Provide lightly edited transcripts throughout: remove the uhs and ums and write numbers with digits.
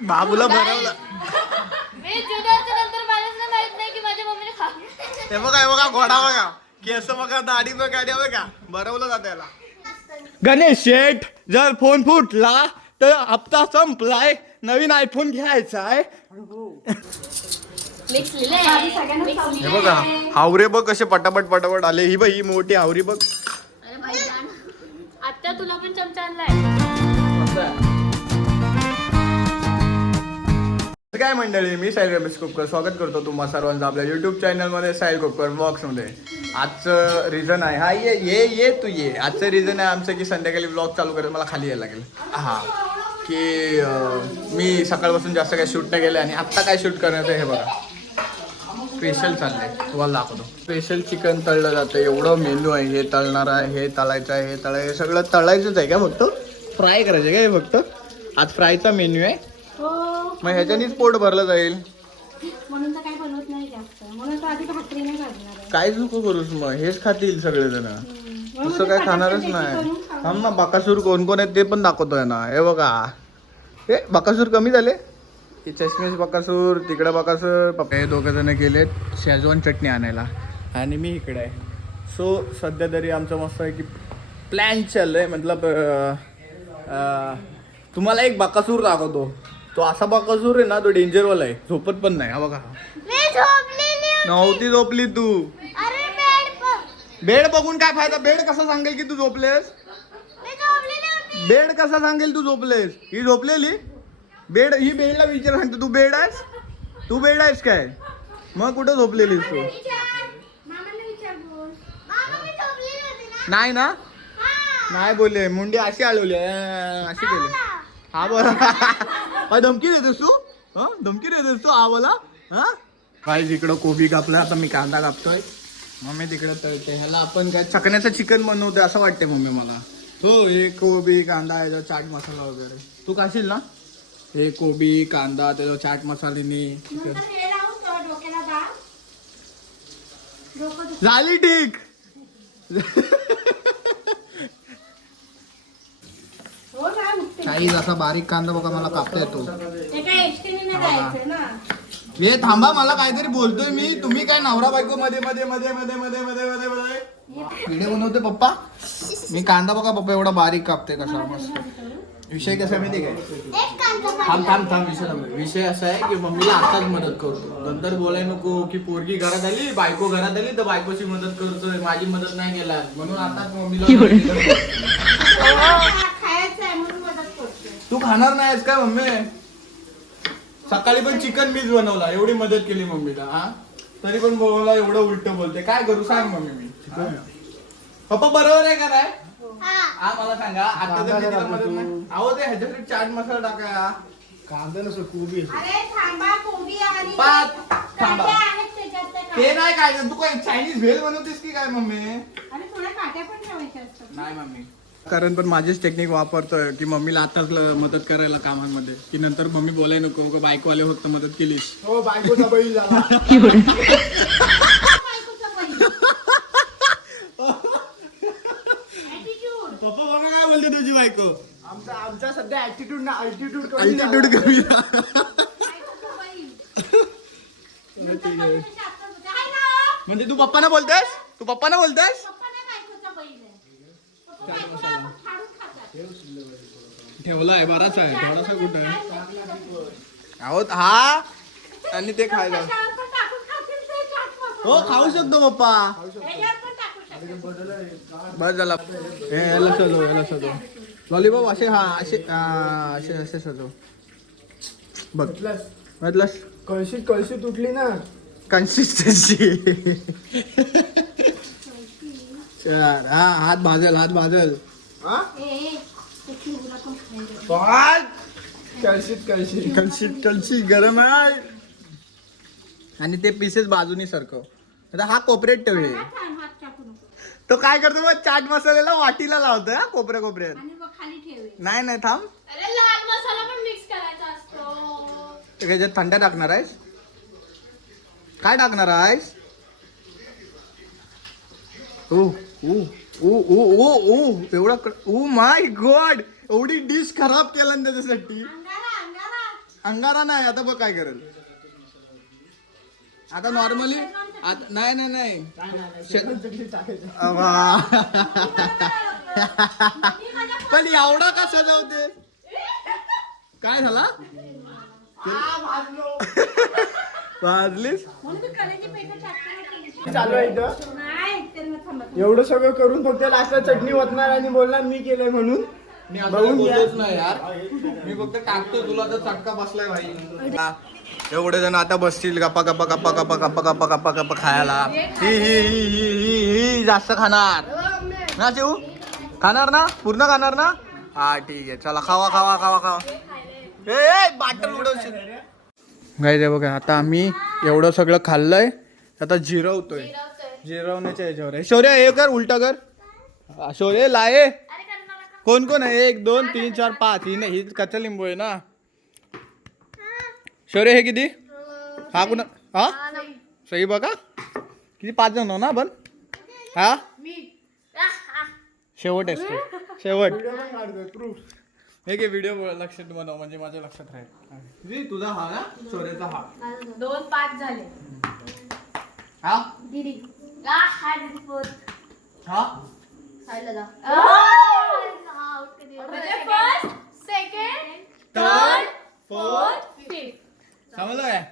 बाबूला भरवलं. मी जुदारच्या नंतर मला माहित नाही की माझ्या मम्मीने खा. हे बघा घोडा बघा, केस बघा, दाढी बघा, बघा भरवलं जात याला. गणेश शेठ, जर फोन फुटला तर हप्ता संपलाय, नवीन आयफोन घ्यायचा आहे. हे बघा हावरे बघ कसे पटापट आले. ही बाई ही मोठी हावरी बघ. आत्या तुला पण चमचा आणलाय. काय मंडळी, मी साहिल रमेश कोपकर स्वागत करतो तुम्हा सर्वांचं आपल्या युट्यूब चॅनलमध्ये, साहिल कोपकर ब्लॉग्समध्ये. आजचं रिझन आहे हा, ये तू ये. आजचं रिझन आहे आमचं की संध्याकाळी ब्लॉग चालू करायला मला खाली यायला लागेल. हा की मी सकाळपासून जास्त काही शूट नाही केलं आणि आत्ता काय शूट करण्याचं हे बघा. स्पेशल चाललंय, तुम्हाला दाखवतो. स्पेशल चिकन तळलं जातं, एवढं मेनू आहे. हे तळणार आहे, हे तळायचं आहे, हे तळायचं, सगळं तळायचंच आहे का, फक्त फ्राय करायचं आहे का हे फक्त. आज फ्रायचा मेन्यू आहे. मग ह्याच्यानीच पोट भरलं जाईल म्हणून तर काय बनवत नाही जास्त. म्हणून तर आधी भाकरी नाही भाजणार. काहीच नको करूस, मग हेच खातील सगळेजण. दुसरं काय खाणारच नाही. थांब ना, बकासूर कोण आहेत ते पण दाखवतोय ना. हे बघा, हे बकासूर कमी झाले. चष्मेश बकासूर, तिकडे बकासूर. पप्पा हे दोघं जण गेलेत शेजवान चटणी आणायला आणि मी इकडे आहे. सो सध्या तरी आमचं मस्त आहे की प्लॅन चाललंय. मतलब तुम्हाला एक बकासूर दाखवतो. तो असा बकासूर आहे ना, तो डेंजरवाला आहे, झोपत पण नाही. हा बघा, नव्हती झोपली तू. बेड बघून काय फायदा? बेड कसा सांगेल की तू झोपलेस? बेड कसा सांगेल तू झोपलेस? ही झोपलेली बेड, ही बेडला विचार सांगतो. तू बेड आहेस? तू बेड आहेस काय? मग कुठं झोपलेलीस तू? नाही ना, नाही बोलले. मुंडी अशी आळवली, अशी केली. हा बोला, धमकी देतोस तू? हा धमकी देतोस तू? हा बोला. हा काय, इकडं कोबी कापला, आता मी कांदा कापतोय. मम्मी तिकडे तळते. ह्याला आपण काय चकण्याचं चिकन बनवतोय असं वाटते मम्मी मला. हो, हे कोबी कांदा, याचा चाट मसाला वगैरे. तू खाशील ना? हे कोबी कांदा, त्याचा चाट मसाल्याने झाली ठीक. काही असा बारीक कांदा बघा मला कापता येतो. हे थांबा, मला काहीतरी बोलतोय मी. तुम्ही काय नवरा बायको मध्ये मध्ये मध्ये मध्ये मध्ये मध्ये मध्ये मध्ये व्हिडिओ बनवते पप्पा. मी कांदा बघा पप्पा एवढा बारीक कापते कसा मस्त. विषय कसा माहिती काय? विषय असा आहे की मम्मीला आताच मदत करतो. नंतर बोलाय नको की पोरगी घरात आली, बायको घरात आली तर बायकोची मदत करतोय, माझी मदत नाही केला म्हणून आताच मम्मीला. तू खाणार नाहीस काय मम्मी? सकाळी पण चिकन मीच बनवला, एवढी मदत केली मम्मीला. हा तरी पण बोला एवढं उलट बोलते. काय करू सांग मम्मी मी? पप्पा बरोबर आहे का नाही? हा मला सांगा. आता मदत नाही. अहो ते ह्याच्यासाठी चाट मसाला टाकाया. कांदा नसो कोबी. थांबा, ते नाही काय. तू काय चायनीज भेल बनवतेस की काय मम्मी? नाही मम्मी, कारण पण माझीच टेक्निक वापरतोय की मम्मीला आताच मदत करायला कामांमध्ये, की नंतर मम्मी बोलाय नको बायको आले फक्त मदत केलीस. हो, बायकोचा बैल झाला. पप्पा बघा काय बोलते तुझी बायको. आमचा सध्या ऍटिट्यूड ना, अल्टिट्यूड कमी. म्हणजे तू पप्पाना बोलतेस? तू पप्पाना बोलतेस? ठेवलाय बराच आहे, थोडासा कुठं आहे आहोत हा. आणि ते खायला हो, खाऊ शकतो पप्पा. बस झाला. याला सजव. लॉलीपॉप असे, हा असे असे असे सजव. बघलास कळशी तुटली ना. कन्सिस्टन्सी. हा हात भाजल. कळशी गरम आहे. आणि ते पीसेस बाजूनी सरकव. आता हा कोपऱ्यात ठेवले. तो काय करतो मग, चाट मसाल्याला वाटीला लावतोय हा कोपऱ्यात. नाही थांब. त्याच्यात थंडा टाकणार आहेस? काय टाकणार आहेस? एवढा ओ माय गॉड, एवढी डिश खराब केला ना त्याच्यासाठी. अंगारा नाही आता बघ काय करेल आता नॉर्मली नाही नाही नाही वा. पण एवढा का सजवते काय झाला भाजलीस म्हणून तू कलेची पेटं टाकते. चालू आहे इथं नाही त्यांना थांबत एवढं सगळं करून फक्त लास्टला चटणी ओतणार आणि बोलणार मी केलंय म्हणून. मी बघून घ्या. बोलतोच नाही यार मी फक्त टाकतो तुला तर चटका बसलाय भाई हा. एवढे जण आता बसतील गप्पा गप्पा गप्पा गप्पा गप्पा गप्पा गप्पा गप्पा खायला ही जास्त खाणार ना चिऊ खाणार ना पूर्ण खाणार ना हा ठीक आहे चला खावा खावा खावा खावा ए बाटल उडवशील गाई दे बघा आता आम्ही एवढं सगळं खाल्लंय आता जिरवतोय जिरवण्याच्या याच्यावर आहे शौर्य हे कर उलटा कर शौर्य लाये कोण कोण आहे 1 2 3 4 5 ही नाही ही कच्चा लिंबू आहे ना शौर्य हे किती हा कुणा हा सही बघा किती 5 जण हो ना आपण हा शेवट असतो शेवट हे घे व्हिडिओ लक्षात बनव म्हणजे माझ्या लक्षात राहील तुझा हा ना शौर्याचा हा 2-5 झाले. हा दीदी हा म्हणजे फर्स्ट सेकंड थर्ड फोर्थ समजलं काय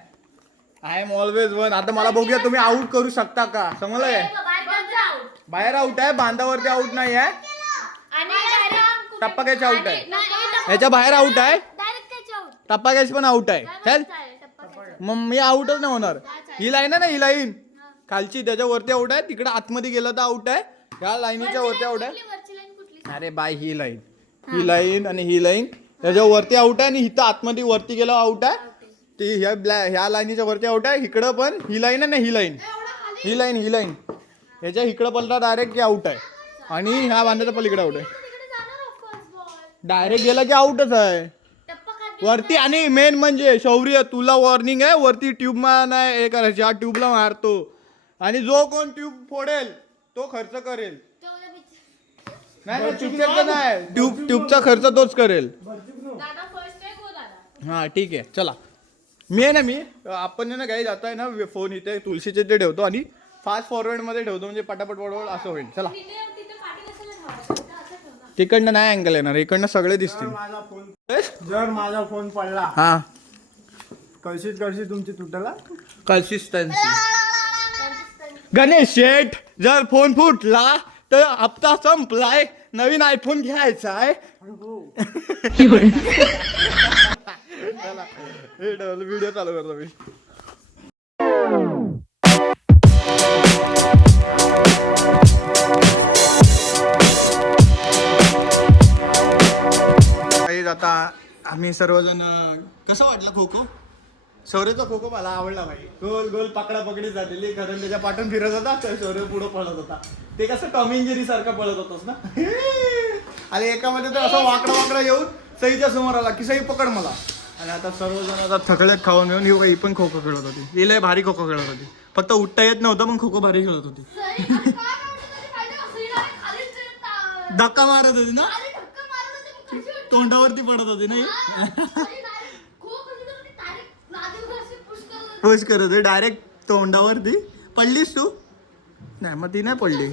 आय एम ऑलवेज वन आता मला बघूया तुम्ही आउट करू शकता का समजलं काय बाहेर आउट आहे बांधावरती आउट नाही आहे टप्पा कॅच आउट आहे ह्याच्या बाहेर आउट आहे टप्पा कॅच पण आउट आहे चल मग मी आउटच नाही होणार ही लाईन आहे ना ही लाईन खालची त्याच्यावरती आउट आहे तिकडे आतमध्ये गेलं तर आउट आहे ह्या लाईनीच्या वरती आउट आहे अरे बाय ही लाईन आणि ही लाईन त्याच्यावरती आउट आहे आणि इथं आतमध्ये वरती गेलं आउट आहे ती ह्या लाईनीच्या वरती आउट आहे इकडं पण ही लाईन आहे ना ही लाईन ह्याच्या इकडं पडला डायरेक्ट आउट आहे आणि ह्या बांधाच्या पलीकडे आउट आहे डायरेक्ट गेला की आउटच आहे वरती आणि मेन म्हणजे शौर्य तुला वॉर्निंग आहे वरती ट्यूब नाही हे करायची हा ट्यूबला मारतो आणि जो कोण ट्यूब फोडेल तो खर्च करेल नाही ट्यूबचा खर्च तोच करेल हा ठीक आहे चला मी आहे ना आपण ना काही जात आहे ना फोन इथे तुळशीचे ते ठेवतो आणि फास्ट फॉरवर्ड मध्ये ठेवतो म्हणजे पटापट पडवड असं होईल चला तिकडनं नाही अँगल येणार इकडनं सगळे दिसतील जर माझा फोन पडला हा कळशी तुमची तुटला कन्सिस्टन्सी गणेश शेठ जर फोन फुटला तर हप्ता संपलाय नवीन आयफोन घ्यायचा आहे व्हिडिओ चालू करतो मी आता आम्ही सर्वजण कसं वाटलं खो खो शौर्यचा खो खो मला आवडला भाई गोल गोल पकडा पकडी झालेली कारण त्याच्या पाठून फिरत होता तर शौर्य पुढं पळत होता ते कसं टॉम अँड जेरी सारखा पळत होतोस ना आणि एकामध्ये तर असं वाकडा येऊन सईच्या समोर आला की सई पकड मला आणि आता सर्वजण आता थकड्यात खाऊन येऊन ही पण खो खो खेळत होती ही लय भारी खो खो खेळत होती फक्त उठता येत नव्हतं पण खो खो भारी खेळत होती धक्का मारत होती ना तोंडावरती पडत होती नाही पुश करत होती डायरेक्ट तोंडावरती पडलीस तू नाही मग ती नाही पडली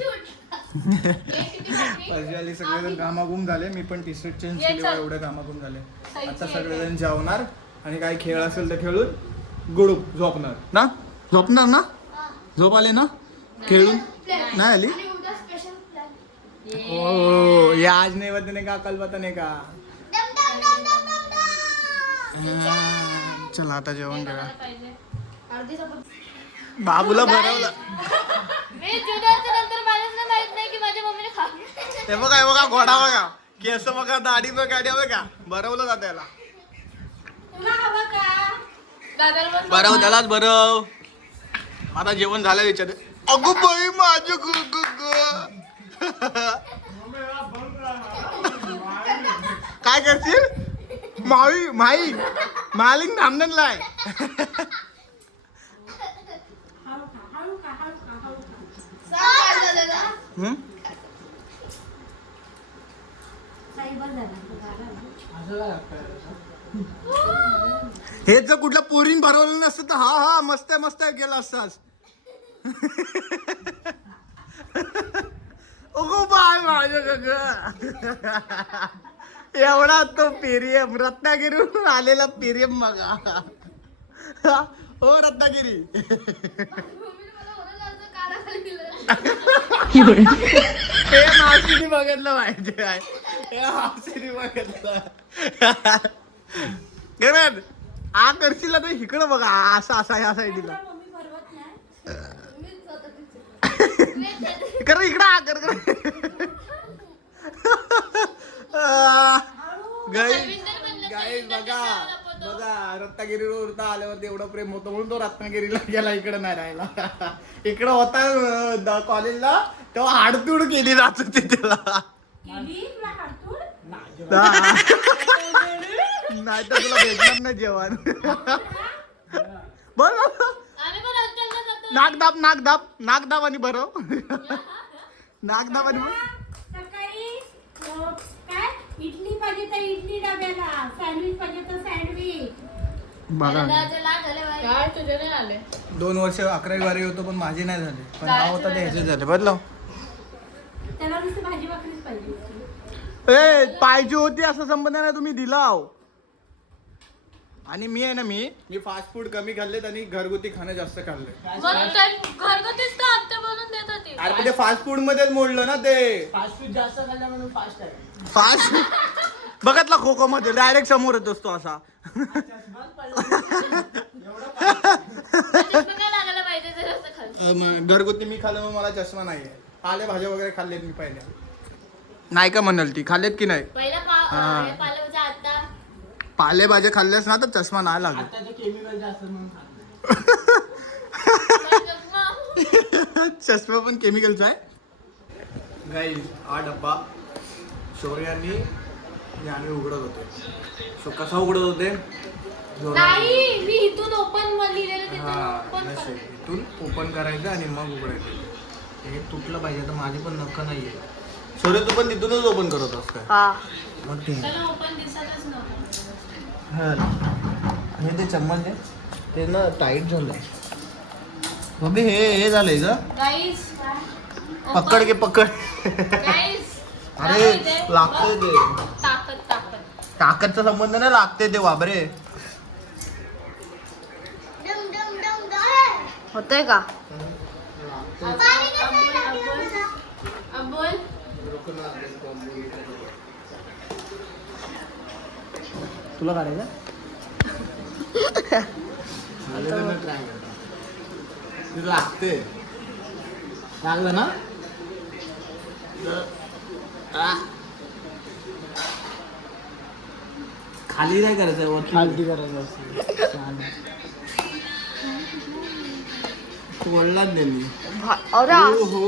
पजली सगळेजण घामाघूम झाले मी पण टी शर्ट चेंज केली एवढे घामाघूम झाले आता सगळेजण जेवणार आणि काही खेळ असेल तर खेळून गुडूप झोपणार ना झोप आले ना खेळून नाही आली ओ ये आज नहीं बताने का कल बताने का चला आता जेवण करा बाबूला भरवलं हे बघा घोडा बघा केस बघा दाढी बघा बघा भरवलं जात याला बरव त्यालाच बरव आता जेवण झालं विचार अगो बाई माझं काय करशील माई मालिक थांबणलाय हे जर कुठल्या पोरीन भरवलं नसतं तर हा मस्त आहे मस्त आहे गेला असतास. ओ बाय माझ्या ग एवढा तो पेरियम रत्नागिरीहून आलेला पेरियम बघा. हो रत्नागिरी. हे मावशीने बघितलं माहिती आहे. हे मावशीने बघितलं. गरज आ करशील तर इकडं बघा असं असा ह्या साईडला मम्मी भरवत नाही. कर इकडं आ कर गाईज बघा बघा रत्नागिरीवर आल्यावरती एवढं प्रेम होतं म्हणून तो रत्नागिरीला गेला इकडं नाही राहिला. इकडं होता कॉलेजला तेव्हा हाडतूड केली जात होती त्याला. केली तुला हाडतूड? नाही तर तुला भेटणार नाही जेवण. बोल नागदाब आणि भरव नागदाब आणि सकाळी काय इडली पाहिजे तर इडली डब्याला, सँडविच पाहिजे तर सँडविच. बघा काय तुझे नाही आले 2 वर्ष 11वी होतो पण माझी नाही झाली. पण हा होता ते ह्याचे झाले बदलाव. त्याला नुसती भाजी भाकरीच पाहिजे होती. ए पाहिजे होती असं संबंध नाही तुम्ही दिला. आणि मी आहे ना मी फास्ट फूड कमी खाल्लेत आणि घरगुती खाणं जास्त खाल्ले. म्हणून घरगुतीच तर आत्या बनवून देत होती. अरे ते फास्ट फूड मध्येच मोडलं ना ते. फास्ट फूड जास्त खाल्ला म्हणून फास्ट आहे. फास्ट बघतला खो खो मध्ये डायरेक्ट समोर येत असतो असा. चष्मा लागायला पाहिजे जर असं खाल्लं. घरगुती मी खाल्लं मग मला चष्मा नाहीये. पालेभाज्या वगैरे खाल्लेत मी पहिल्या. नाही का म्हणाल ती खाल्लेत की नाही. पहिला हा. पालेभाज्या आता पालेभाज्या खाल्ल्यास ना तर चष्मा नाही लागत. आता ते केमिकल जास्त म्हणून खाल्लं. चष्मा चष्मा पण केमिकलचा आहे. गाईज हा डब्बा शौर्यानी याने उघडत होते. सो कसा उघडत होते. नाही मी इथून ओपन लिहिलेलं तिथून हा ओपन नसेल. इथून ओपन करायचं आणि मग उघडायचं. हे तुटलं पाहिजे तर माझी पण नक्क नाहीये. शौर्य तू पण तिथूनच ओपन करत असत काय. मग ठीक त्याला ओपन दिसतच नव्हतं. हे ते चम्मच आहे ते ना टाईट झालंय. मग हे झालंय ग. गाईस पकड घे पकड. गाईस अरे लागतंय ते. ताकद ताकदचा संबंध नाही लागते ते वाबरे. होतंय का बोल. तुला काढायचं लागते. लागलं ना. खाली नाही करायचं खालती करायचं. बोलला त्यांनी. हो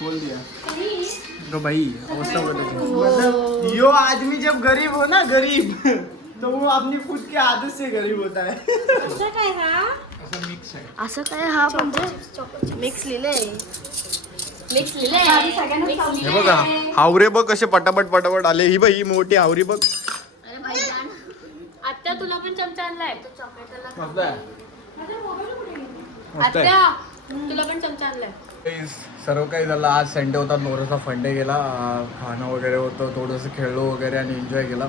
बोल दिया. तो भाई अवस्था मतलब यो आदमी जब गरीब हो ना गरीब तो वो अपनी खुद के आदत से गरीब होता है. असं काय हा? मिक्स आहे. असं काय हा म्हणजे मिक्स लिहिलंय आधी सगळ्यांना खाऊ हे बघा हावरे बघ कसे पटापट पटापट आले. ही बघ ही मोठी हावरी बघ. अरे भाई आत्या तुला पण चमचा आणलाय मस्त आहे. माझा मोबाईल कुठे गेला? आत्या तुला पण चमचा आणलाय. सर्व काही झालं. आज संडे होता. नवराचा फंडे गेला. खाणं वगैरे होतं. थोडंसं खेळलो वगैरे आणि एन्जॉय केला.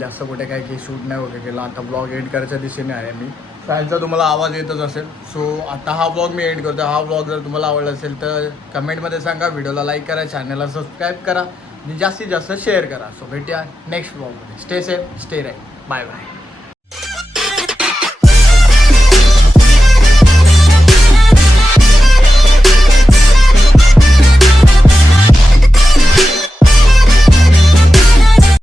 जास्त कुठे काही शूट नाही वगैरे केला. आता ब्लॉग एंड करायच्या दिशेने आहे मी. सायलचा तुम्हाला आवाज येतच असेल. सो आता हा ब्लॉग मी एंड करतो. हा ब्लॉग जर तुम्हाला आवडला असेल तर कमेंटमध्ये सांगा. व्हिडिओला लाईक करा. चॅनलला सबस्क्राईब करा आणि जास्तीत जास्त शेअर करा. सो भेटूया नेक्स्ट ब्लॉगमध्ये. Stay safe stay right. Bye bye.